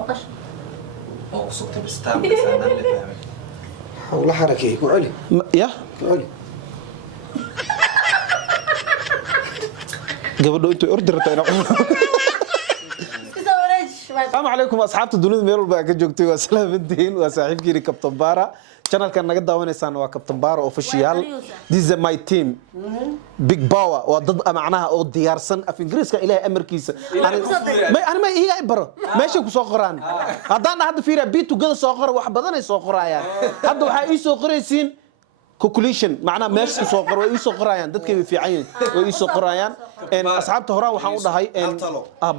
وقش أو صوت بستام بس أنا اللي فاهم والله حركي قولي يا قولي قبل أنتوا أردرتوا السلام عليكم أصحاب الدنيا ميرو بقى كجوكتي وسلام الدين وصاحبكي كابتن بارا channel kan naga daawaneysaan waa Captain Baro official this is my team big power waa dad macnaha oo diyaarsan af Ingiriiska ilaahay amarkiisa ana ma iiga baro meesha ku soo qoraan hadaan hadda fiira beat together soo qor wax badan ay soo qorayaan hadda waxa ay soo qoraysiin calculation macnaha meesha soo qor way soo qorayaan dadkay way fiican yihiin way soo qorayaan in asxaabta hore waxaan u dhahay in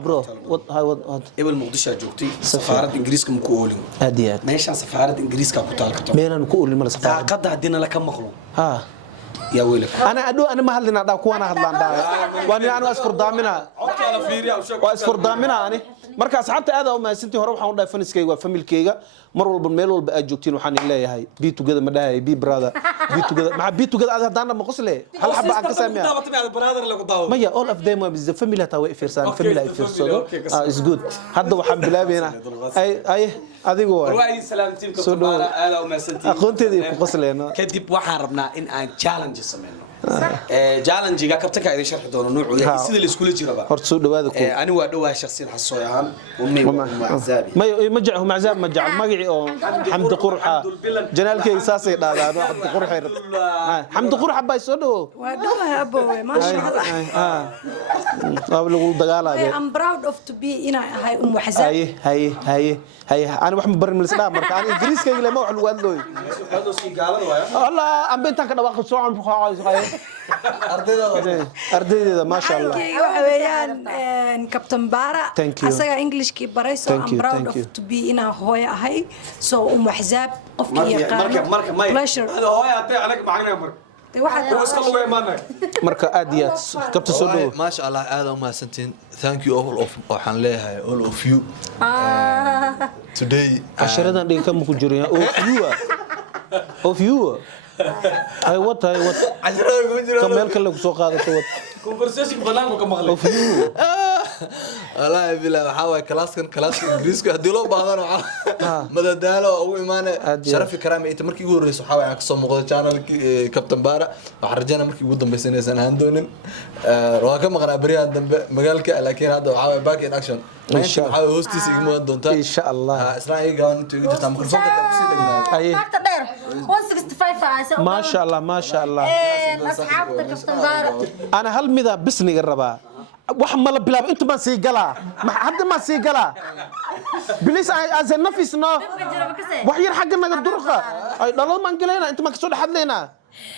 bro what ebel muqdisho joogtay safaaradda ingiriiska ma ku oolin hadiyad meesha safaaradda ingiriiska ku taalkato meelan ku oolin mar safaaradda daaqada hadina la ka maqlo ha يا ويلك أنا ما هلنا دا كوانا هدلان دا وأنا أسفر دامنا وأسفر دامنا أنا مركز أصحابتي هذا وما سنتي هروح حاول دا فنس كيجا فاميل كيجا مرة بالميل والبأجوكتين وحني الله هاي بيتو كذا مداهي بي برادا بيتو كذا مع بيتو كذا هذا دانا مقصلة هل حب عن كسامية ما يا all of them is the family تاوي فيرسان family فيرسان is good هذا وحب لا بينا أي هذه هو رواي سلام تيم كبارة أنا وما سنتي أخونتي دي قصلة كدب وحاربنا إن أن challenge سمينه challenge جا كبتك هذا شرح دونه نوع سيد الإسكول جربا هرتسو دوادو أنا وادوها شخصين حصويان أمي ومعزابي ما مجعه معزاب مجع المجعي أو حمد قرحة جنال كي ساسي لا حمد قرحة حمد قرحة بايسودو وادوها أبوه ما شاء الله أقول دجالة I'm proud of to be هنا هاي أم حزاب هاي أنا بحب برا من الإسلام مركان أنا إنجليز كي لما أحلو والله الله أم بنتك كده واخد صوان أرديدا ما شاء الله وحويان كابتن بارا أسأل إنجليش كي برايسو I'm proud of to be هنا هوي هاي so أم حزاب of كي pleasure هذا هوي أنت عليك معنا مرك marka aad iyo aad kabta soo dhaw ما شاء الله aad uma santiin thank you all of waxaan leeyahay all of you today asharadan dhigka ma ku jireen of you ay what asharadan ku jireen kameel kale ku soo qaadato conversation banaanka ka maqlay of you والله بالله waxaa classkan ingiriiska hadii loo baahdana waxa madadaalo ugu iimaanay sharaf karaama inta markii ugu horeyso waxa ay ka soo muuqdo channelki Captain Bara waxa rajana markii ugu dambeysay aan doonin waa ka maqnaa bariyaha dambe magaalka laakiin hadda waxa back in action insha Allah hostis igmo doonta insha Allah Israa'iil gaan inta ugu jirta mikrofoonka ku sii dhagnaa ay 165 ما شاء الله ما شاء الله أصحابك كابتن بارا أنا هل مذا بس نجربها wax ma la bilaabo inta ma sii galaa hadda ma sii galaa bilis ay nafisno wax yar xagga naga durqa ay dhalo man galayna inta ma ka soo dhaxadleena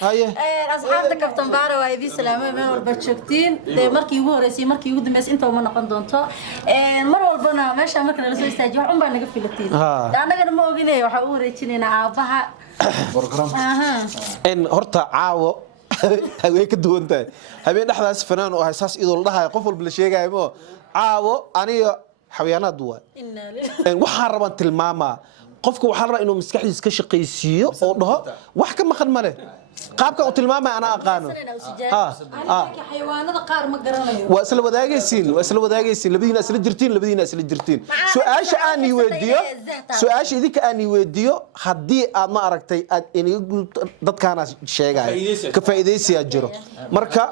haye asxaabta Captain Baro waa idin salaamay meel walba joogtiin markii ugu horeysay markii ugu dambeysay inta uma noqon doonto mar walbana meesha marka la soo istaajiyo wax un baa naga filatiin anagana ma oginay waxa uu wareejinayna aabaha program in horta caawo way ka duwan tahay habeen dhaxdaas fanaan oo haysaas idoo la dhahay qof walba la sheegay mo caawo aniga xayaanaad waa in waxa raban tilmaama qofku waxa rabaa inuu maskaxdiisa ka shaqaysiiyo oo dhaho wax ka maqan male qaabka uu tilmaamay ana aqaano xayawaanada qaar ma garanayo waa isla wadaagaysiin labadiina isla jirtiin su'aasha aan idinka aan weydiiyo haddii aad ma aragtay aad iniga dadkaana sheegay ka faa'iideysiya jiro marka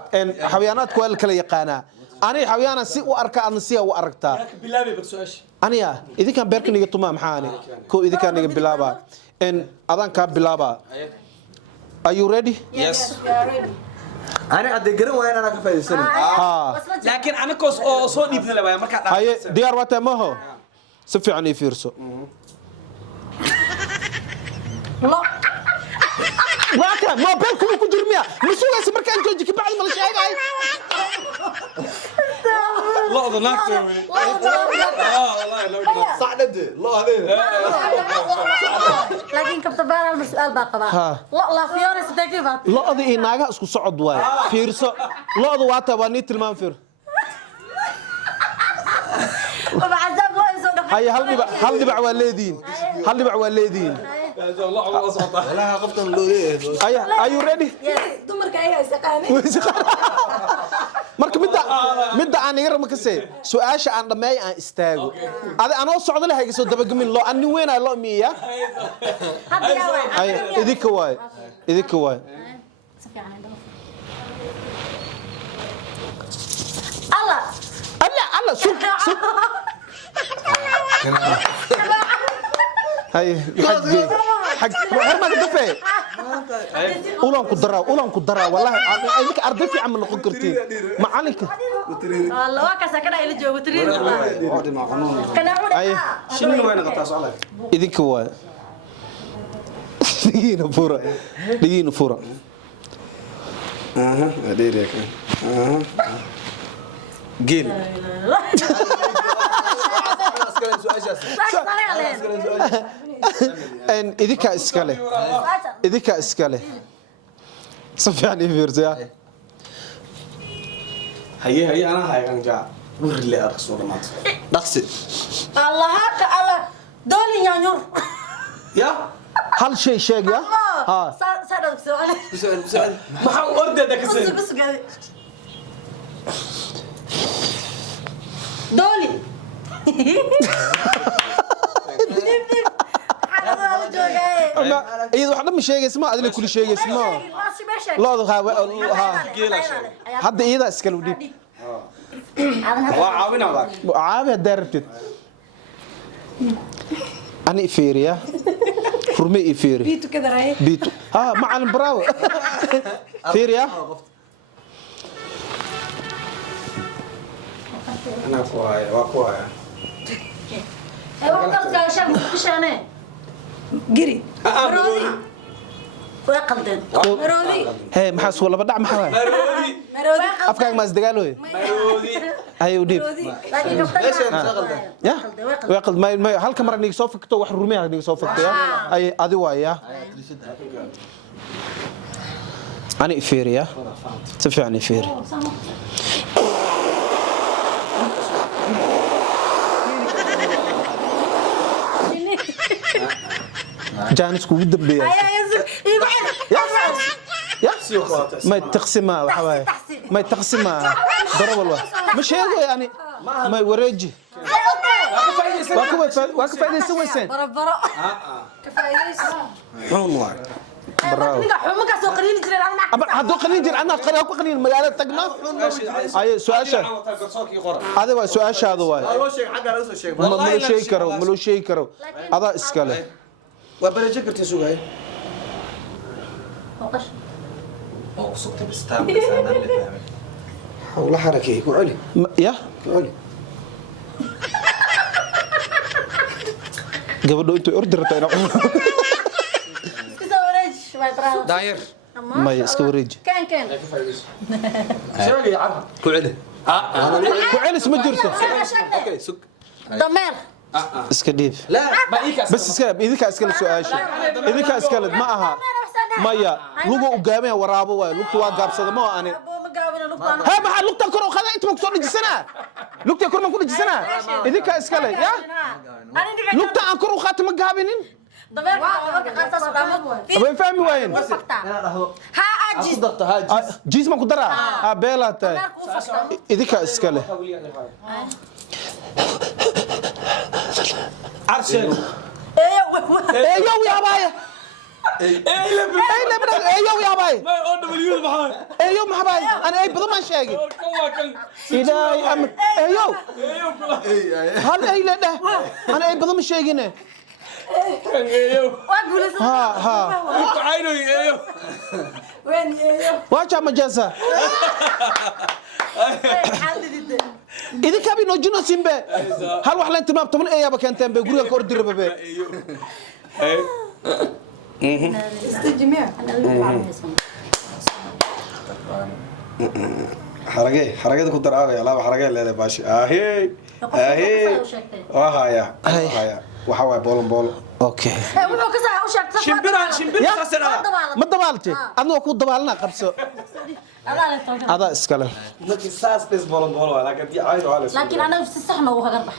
xayawaanaadku waa kala yaqaanaa ani xayawaana si u arka aan si u aragtaa aniga idinkan beerkan iga tumaa maxaani ko idinkan iga bilaaba adan ka bilaaba Are you ready? Yes. أنا أدي قرن وين أنا كفاية سنة. لكن أنا كوس أو صوني بنلا ويا مركز. هاي ديار وقت ما هو. سفي عني فيرسو. لا. وقت ما بالكم كجور ميا. مسوي اسم مركز جوجي كبعد ما لشيء هاي. لا هذا ناكتة. والله صح ندي. لا هذين. لكن كابتن بارا السؤال باقي بقى لا فيوري سدقيبات لا أضي ناقة اسكو صعد واي فيرسو لا أضي واتا واني تلمان فير وبعذاب لا يسوي هاي هل دبع والدين ولا قفتن لولي. Are you ready? dumarka ayaga isaqaanay marka midda aan iga rama ka see su'aasha aan dhameey aan istaago adi anoo socdo la hayso dabagamin loo ani weynaa loo miya ay idinka waay الله سوق هاي حق هرما دفه أولان كدرا والله أنك أردفي عم نقول كرتي معلك والله واكسا كنا إلى جو ترين كنا أي شنو وين قطع صالك إذيك هو دقيقة فورة أديرك جيل ان idinka iskale safiyaan ifiirsiya هي أنا هاي أنجا ورلي أرسل مات dhaqsi الله دولي يانيور يا hal shay sheeg ya ها سألك سؤال ما حاول أرد ذاك السن بس دولي iyadu wax dhamma sheegaysa ma adina kuli sheegaysa ma loodu hadda iyada iskale u dhiib وعاونا ذاك caabi haddaa rabtid ani ifiiriya furme ifiiri بيتو كذا راي biito ha macalin bravo fiiriya أنا كواي وكواي وقت قال شاب مشانه قري مرودي ويقلدن مرودي hey maxaa soo laba dhac maxaa مرودي afkaaga maas dagaalooy مرودي ay u dhiib لكن ya weeqad ma halka mar aniga soo fikto wax rumiya aniga soo fikto ya ay adi waaya ani ifiiriya si fiican ifiiri جانس كوجد دبي ما تقسمها وحواي ما تقسمها ضرب الله مش هيك يعني ما يوريجي واقف عليه سوى سن برا والله براو حمك سوق قليل جري انا هذو قليل جري انا قريه ku qaniin magaalada tagna ay su'aasha hada waa su'aashaadu waay ma loo sheegi karo ada iskale وبرجع كرت سوقي oo kusugtay istaam sanad la fahmay والله حركة كعلي يا كعلي gabadho intuu ordirta ina iska wareej way traa داير ما iska wareeji كان شوقي عرب كعلي ku celis ma jirto اوكي سك ضمير iska dhiib لا ما إيكاس بس iska idinka iskale su'aasha idinka iskale ma aha maya lugu ugaamay waraabo way lugtu waa gaabsada ma ani ha ma lugta kor u qaday inta ma soo dhijisana lugta kor ma ku dhijisana idinka iskale ya lugta aan kor u qaatay ma gaabinin ضمير قاصص ضمك way fahmi waayeen ها اجي jiis ma ku dara beela tahay idinka iskale عرشين eeyow yaabaya eeyow yaabaya ما يقول مليون بحال eeyow maxbay ana ay badan ma sheegin ilaahay amr eeyow hal ay la dah ana ay badan ma sheegin واقول ha عينه ايوه وين ايوه wacha majaza idinka bi no jino simbe hal wax la intimaab 10 eeyaba keenteen bay guriga ka ordir babe استجمع حركة كنت رأي لا حركة لا باش اهي وهايا وحواي بولن okay wuxuu ka saa u sheegtay شمبرا خسر ma dabaaltay adna ku dabaalna qabso ada iskale لكن ساس بس بولن لكن دي عايز على laakiin anaga si sax noogu hagar bax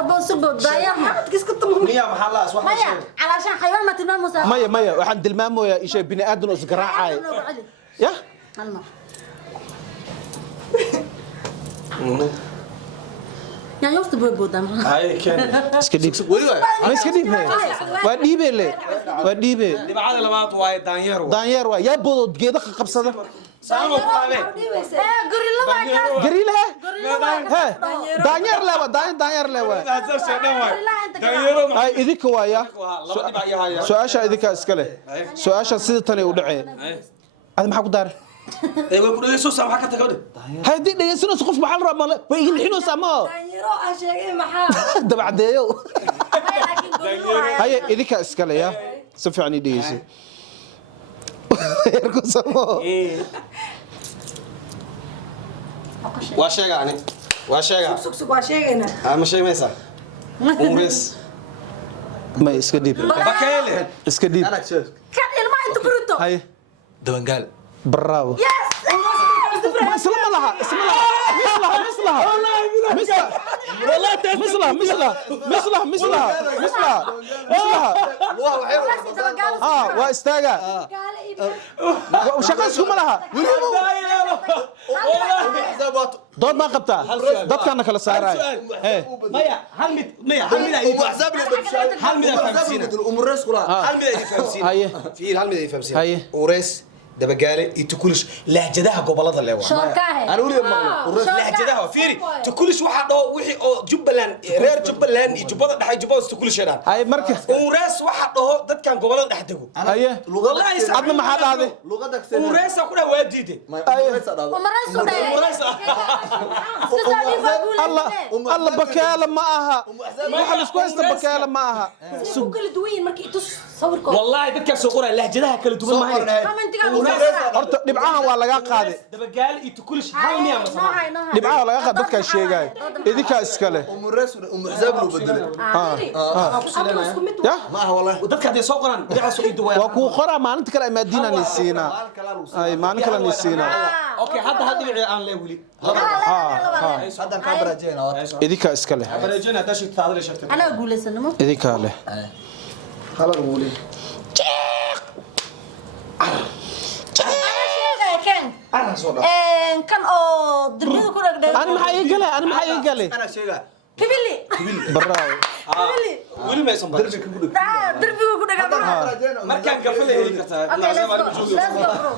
ابو سبو داير maxamed kiska tamo miya maxaa la aswax maya علشان حيوان ما تنام مسافر maya waxaan dilmaamoyaa ishay bini aadan oo isgaraacay ya يعني يوفت بودام ay keen iska dhiib ma iska dhiib waa dhiibele waa dhiibe dibacada labaad waa daanyeer daanyeer waa yaa boodod geeda qabsada saamo qaale gorilla waa kaas gariile he daanyeer lewa daanyeer lewa asal sheedan waa daanyeero ay idinka waaya laba dibac yahay su'aasha idinka iska leh su'aasha sida tan ay u dhaceen ad maxaa ku daaray ay way ku dhageyso saam waxa ka tagay haddii dhageysanayso qof maxaa la rabaa way igin xinoosaa ma daanyaro aan sheegay maxaa dabacdeeyo laakiin gorilla haye idinka iska leh ya si fiican ii dhageyso heerku samo waa sheegani waa sheega sug waa sheegayna ama sheemaysa umres ma iska dhiib bakeele iska dhiib kan ilma inta burito haye dabangaal bravo yes اسلام الله اسلام الله مثلها واستاجا وشغل اسكم لها دود ما قبتها دود كان كلا ساراي maya hal mid ay hal mid ay fahamsiina umres kula hal mid ay fahamsiina haye fiir hal mid ay fahamsiina haye umres dabagaale iyo tukulish lahjadaha gobolada leewa شوكاه أنا أقول لك الرئيس لهجتها فيري تكلش واحد أو وحي أو جبلان غير جبلان جبلة ده جبلة تكلش هذا هاي مركز ورئيس واحد أو ده كان قبلة ده حدقوا هاي والله يسعد عبد ما حد هذا luqada ورئيس أقول له واديده ومرسو ده الله بكاله معها واحد كويس بكاله معها suu kala duwan yihiin markii tus sawirkooda والله ده كان سوقنا لهجتها كله دوما ما هي horta dhibcahan waa laga qaaday dabagaale iyo tukulish hal miya masana dhibcaha waa laga qaaday dadka sheegay idinka iska leh umres umxsaab loo bedelay ya ma aha wallahi dadka hadii soo qoraan dhinacaas oo idoo waa ku qoraa maalinta kale maadiina nisiina ay maalin kale nisiina okay hadda hal dhibic aan leeyahay wili hadan ka barajeena idinka iska leh barajana tashi taadale shirkad انا اقول لسنمو idinka leh kala wuli كان او دربيده ku dhagdhay ana maxaa ii galay ana sheega kibili bravo wili ma aysan darbi ku dhig دربيده ku dhagdhay markaan gafale heli kartaa okay let's go bro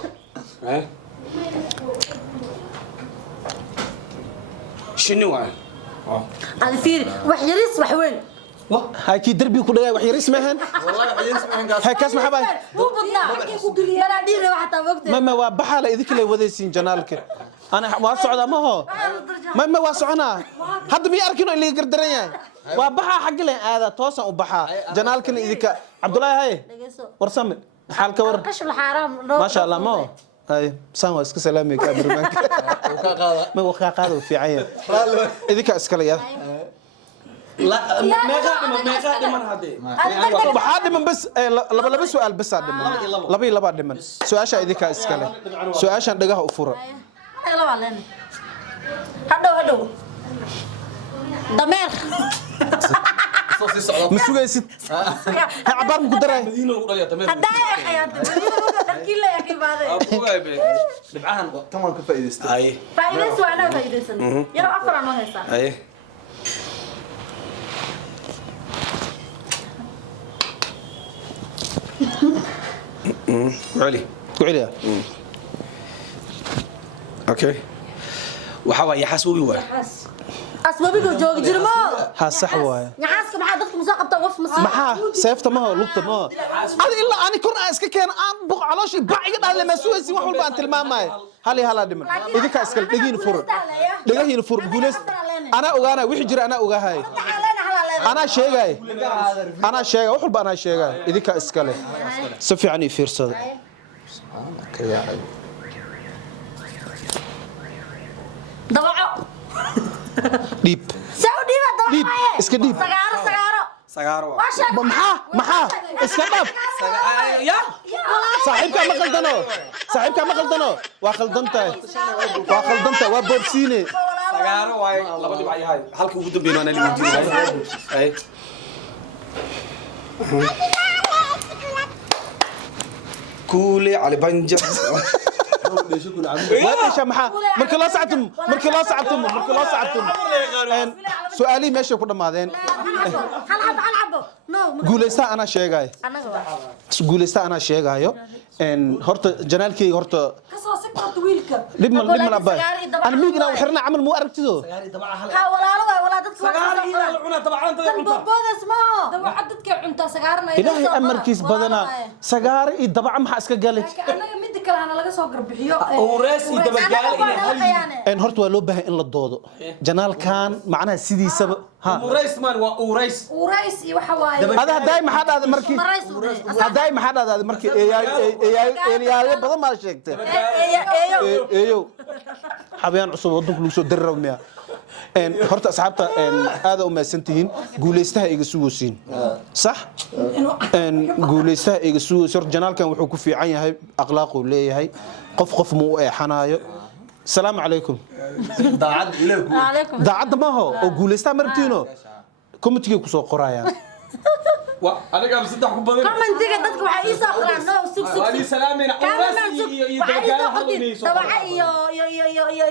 shinni waay على فير وحيريس وحوين hay kii darbi ku dhagay wax yar ismahan wallahi xayis ma hangaas hay kaas maxaa baa مو بدنا انا ديري حتى وقت ما waa baxala idinka lay wadaysiin janaalka ana waa socda ma ho ما waa soconaa hadda mi arkino in la gardaran yahay waa baxa xaq leen aada toosan u baxa janaalkan idinka Cabdullaahi hay warsame xalka war قشل حرام ما شاء الله ما ay saan waa iska salaamay ka barnaamijka ka qaada ma waxa qaado fiican idinka iska leeyahay لا meeqa dhiman hadee waxaa dhiman bas laba su'aal bas dhiman laba dhiman su'aasha idinka iska leh su'aashan dhagaha u fura لا والله هدو ضمير soo si socdo ma sugaysid ha cabaar mu ku daray madiina ugu dhaliya tamir هدايا يا حياتي كيلا يا كي بعدين abuugay be dibcahan tan waan ka faa'iideystay ay فايدة وانا فايدة يلا أفر أنا هسا ay علي kuciliya اوكي waxa waa yaxasuubi waa أسبابي جوج جرمو ha sax waay نحاس كم حد دخل مساقب توقف مساقب maxaa seefta ma ho lugta ma adi ilaa ani kor aan iska keen aan buq calooshi baciga dhaale ma sugaysi wax walba aan tilmaamay hal hala dhiman idinka iska dhagiin fur dhagahiin fur guuleys ana ogaana wixii jira ana ogahay ana sheegay wax walba ana sheegay idinka iska leh si fiican ii fiirsada ضوعوا dhiib سعودي ما ديب، ضوعوا اسكت ديب. سجارة sagaaro maxaa iska dhab ya saaxiibka ma qaldano waa khaldantahay waa boobsiine سجارة واي لبدي بعي هاي halka ugu dambeeyay aan leeyahay كولي على بنجر وين شمحة مركي لا ساعتم سؤالي ماشي كنا ماذين قوليستا أنا شيء قوليستا أنا شيء جايو إن هرت جنالكي هرت kasoo sigta wiilka لما أباي أنا ميجنا وحرنا عمل مو أركتزو ولا dadka cunta sagaarna إلهي أمركيس بدنا سجار يدبع محا إسك قالك anaga mid kale ana laga soo garbixiyo وراسي دبقال إن هرت ولو به إن للضوض جنال كان معناها سيدي سبب ها وريس مان وريس ورئيس waxa waaye هذا دايما حد هذا مركي هذا دايما حد هذا مركي يا بدل ما شيكته ايوه حبيان عصب ودك لو سو دررميا ان horta asxaabta aad u meesantihiin guuleystaha iga suugaysiin sax ان guuleystaha iga suugaysiin janaalkan wuxuu ku fiican yahay akhlaaq uu leeyahay qof muu eexanayo السلام عليكم daacad ilayku daacad ma ho oo guuleysta martiino committee ku soo qorayaan انا قام صدق ku badan commentiga dadku waxa ii soo qoraan no sug wali salaamina dabaca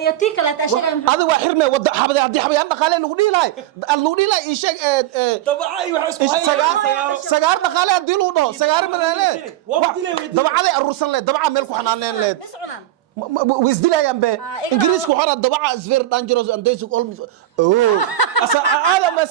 iyo tikala tashagan هذا واحد حرمه ودا حبد هدي حبيان دقاله لو ديلاي اي شيء dabacay waxa isku سجار دقاله هدي لو دو سجار مداله دبعده الرسل له دبعه ميل ku xanaaneen leed ويزدلايان به انجليزكو حرا دبعه is very dangerous and they almost oh asa